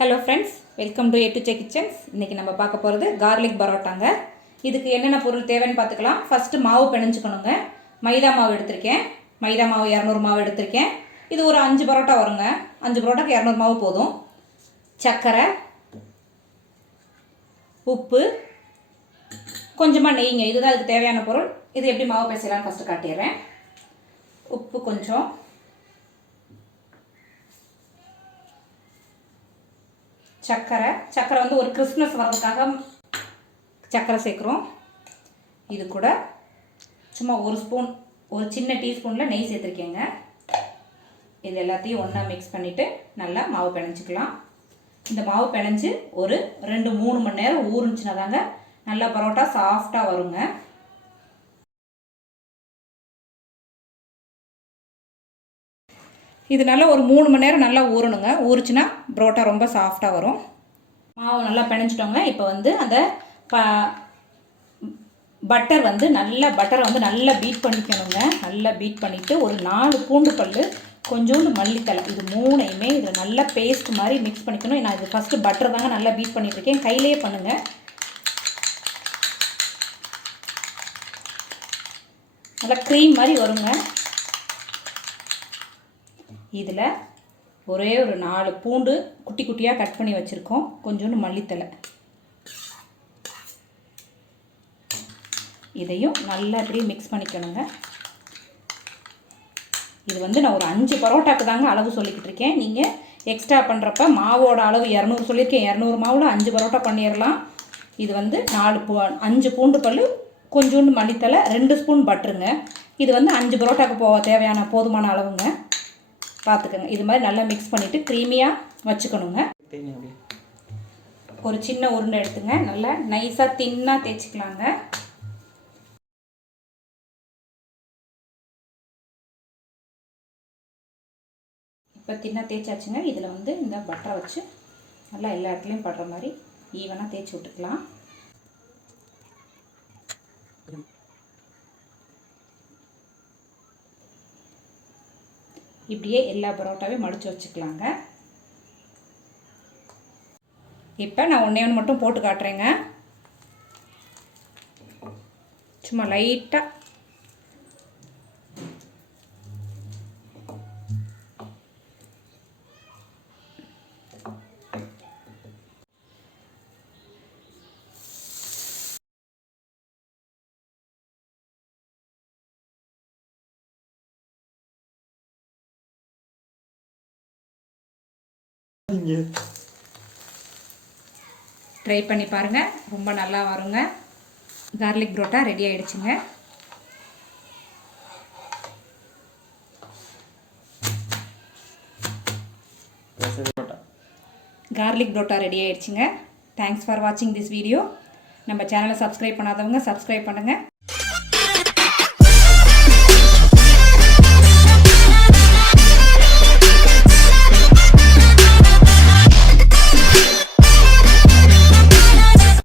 Hello friends, welcome to A to J kitchens. இன்றைக்கி நம்ம பார்க்க போகிறது கார்லிக் பரோட்டாங்க. இதுக்கு என்னென்ன பொருள் தேவைன்னு பார்த்துக்கலாம். ஃபஸ்ட்டு மாவு பிணைஞ்சிக்கணுங்க. மைதா மாவு எடுத்திருக்கேன். மைதா மாவு 200 மாவு எடுத்திருக்கேன். இது ஒரு 5 பரோட்டா வருங்க. 5 பரோட்டாக்கு 200 மாவு போதும். சர்க்கரை, உப்பு, கொஞ்சமாக நெய்ங்க. இதுதான் இதுக்கு தேவையான பொருள். இது எப்படி மாவு பேசலான்னு ஃபஸ்ட்டு காட்டிடுறேன். உப்பு கொஞ்சம், சர்க்கரை வந்து ஒரு கிறிஸ்மஸ் வர்றதுக்காக சர்க்கரை சேர்க்குறோம். இது கூட சும்மா ஒரு ஸ்பூன், ஒரு சின்ன டீஸ்பூனில் நெய் சேர்த்துருக்கேங்க. இது எல்லாத்தையும் ஒன்றா மிக்ஸ் பண்ணிவிட்டு நல்லா மாவு பிணைஞ்சிக்கலாம். இந்த மாவு பிணைஞ்சு ஒரு 2-3 மணி நேரம் ஊறுனுச்சுன்னா தாங்க நல்லா பரோட்டா சாஃப்டாக வருங்க. இது நல்லா ஒரு 3 மணி நேரம் நல்லா ஊறணுங்க. ஊறிச்சுன்னா பரோட்டா ரொம்ப சாஃப்டாக வரும். மாவு நல்லா பிணைஞ்சிட்டோங்க. இப்போ வந்து அந்த பட்டரை வந்து நல்லா பீட் பண்ணிக்கணுங்க. நல்லா பீட் பண்ணிவிட்டு ஒரு 4 பூண்டு பல், கொஞ்சோண்டு மல்லித்தலை, இது 3ஐயுமே இதில் நல்லா பேஸ்ட் மாதிரி மிக்ஸ் பண்ணிக்கணும். நான் இது ஃபஸ்ட்டு பட்டர் தாங்க நல்லா பீட் பண்ணிகிட்ருக்கேன். கையிலேயே பண்ணுங்கள். நல்லா க்ரீம் மாதிரி வருங்க. இதில் ஒரே ஒரு 4 பூண்டு குட்டி குட்டியாக கட் பண்ணி வச்சுருக்கோம். கொஞ்சோண்டு மல்லித்தலை, இதையும் நல்லா இப்படியே மிக்ஸ் பண்ணிக்கணுங்க. இது வந்து நான் ஒரு 5 பரோட்டாக்கு தாங்க அளவு சொல்லிக்கிட்டு இருக்கேன். நீங்கள் எக்ஸ்ட்ரா பண்ணுறப்ப மாவோட அளவு 200 சொல்லியிருக்கேன். 200 மாவில் 5 பரோட்டா பண்ணிடலாம். இது வந்து 5 பூண்டு பல், கொஞ்சோண்டு மல்லித்தலை, 2 ஸ்பூன் பட்டருங்க. இது வந்து 5 பரோட்டாக்கு தேவையான போதுமான அளவுங்க. பார்த்துக்கோங்க. இது மாதிரி நல்லா மிக்ஸ் பண்ணிவிட்டு க்ரீமியாக வச்சுக்கணுங்க. ஒரு சின்ன உருண்டை எடுத்துங்க. நல்லா நைஸாக தின்னாக தேய்ச்சிக்கலாங்க. இப்போ தின்னாக தேய்ச்சாச்சுங்க. இதில் வந்து இந்த பட்டரை வச்சு நல்லா எல்லா இடத்துலையும் படுற மாதிரி ஈவனாக தேய்ச்சி விட்டுக்கலாம். இப்படியே எல்லா பரோட்டாவையும் மடித்து வச்சுக்கலாங்க. இப்போ நான் ஒன்று மட்டும் போட்டு காட்டுறேங்க. சும்மா லைட்டாக ட்ரை பண்ணி பாருங்கள். ரொம்ப நல்லா வருங்க. கார்லிக் பரோட்டா ரெடி ஆகிடுச்சுங்க. கார்லிக் பரோட்டா ரெடி ஆகிடுச்சுங்க. தேங்க்ஸ் ஃபார் வாட்சிங் திஸ் வீடியோ. நம்ம சேனலை சப்ஸ்கிரைப் பண்ணாதவங்க சப்ஸ்கிரைப் பண்ணுங்கள்.